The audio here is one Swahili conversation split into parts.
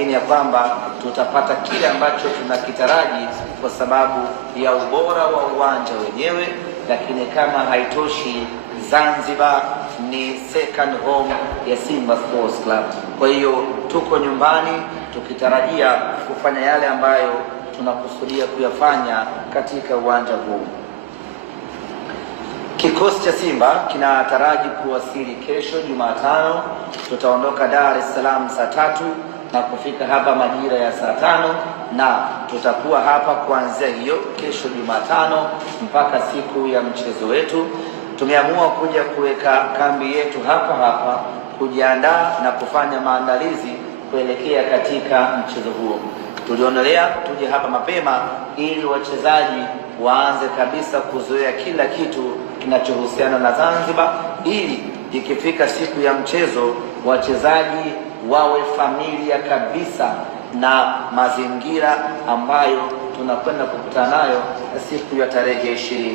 ya kwamba tutapata kile ambacho tunakitaraji kwa sababu ya ubora wa uwanja wenyewe, lakini kama haitoshi, Zanzibar ni second home ya Simba Sports Club. Kwa hiyo tuko nyumbani tukitarajia kufanya yale ambayo tunakusudia kuyafanya katika uwanja huu. Kikosi cha Simba kinataraji kuwasili kesho Jumatano. Tutaondoka Dar es Salaam saa 3 na kufika hapa majira ya saa 5, na tutakuwa hapa kuanzia hiyo kesho Jumatano mpaka siku ya mchezo wetu. Tumeamua kuja kuweka kambi yetu hapa kujiandaa na kufanya maandalizi kuelekea katika mchezo huo. Tulionelea tuje hapa mapema ili wachezaji waanze kabisa kuzoea kila kitu kinachohusiana na Zanzibar, ili ikifika siku ya mchezo wachezaji wawe familia kabisa na mazingira ambayo tunakwenda kukutana nayo siku ya tarehe 20.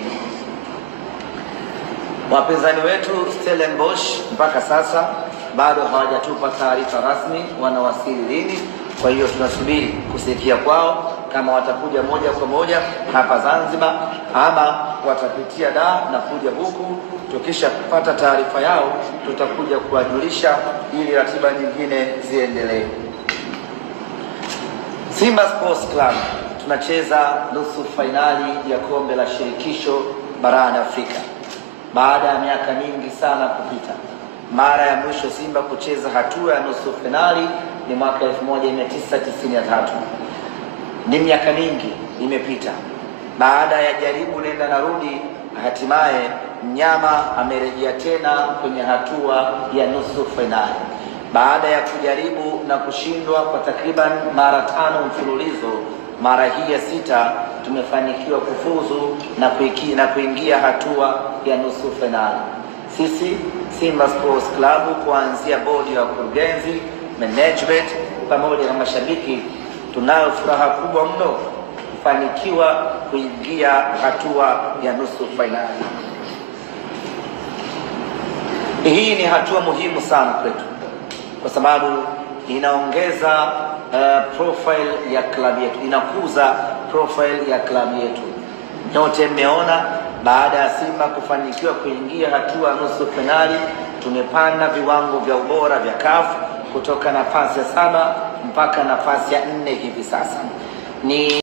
Wapinzani wetu Stellenbosch mpaka sasa bado hawajatupa taarifa rasmi wanawasili lini. Kwa hiyo tunasubiri kusikia kwao kama watakuja moja kwa moja hapa Zanzibar ama watapitia Dar na kuja huku. Tukisha kupata taarifa yao tutakuja kuwajulisha ili ratiba nyingine ziendelee. Simba Sports Club tunacheza nusu fainali ya kombe la shirikisho barani Afrika baada ya miaka mingi sana kupita. Mara ya mwisho Simba kucheza hatua ya nusu finali ni mwaka 1993. Ni miaka mingi imepita. Baada ya jaribu nenda na rudi, hatimaye mnyama amerejea tena kwenye hatua ya nusu finali. Baada ya kujaribu na kushindwa kwa takriban mara 5 mfululizo, mara hii ya 6 tumefanikiwa kufuzu na kuingia hatua ya nusu finali. Sisi Simba Sports Club, kuanzia bodi ya wakurugenzi, management pamoja na mashabiki, tunayo furaha kubwa mno kufanikiwa kuingia hatua ya nusu finali. Hii ni hatua muhimu sana kwetu kwa sababu inaongeza profile ya klabu yetu, inakuza profile ya klabu yetu. Nyote mmeona baada ya Simba kufanikiwa kuingia hatua nusu finali, tumepanda viwango vya ubora vya CAF kutoka nafasi ya 7 mpaka nafasi ya 4 hivi sasa. Ni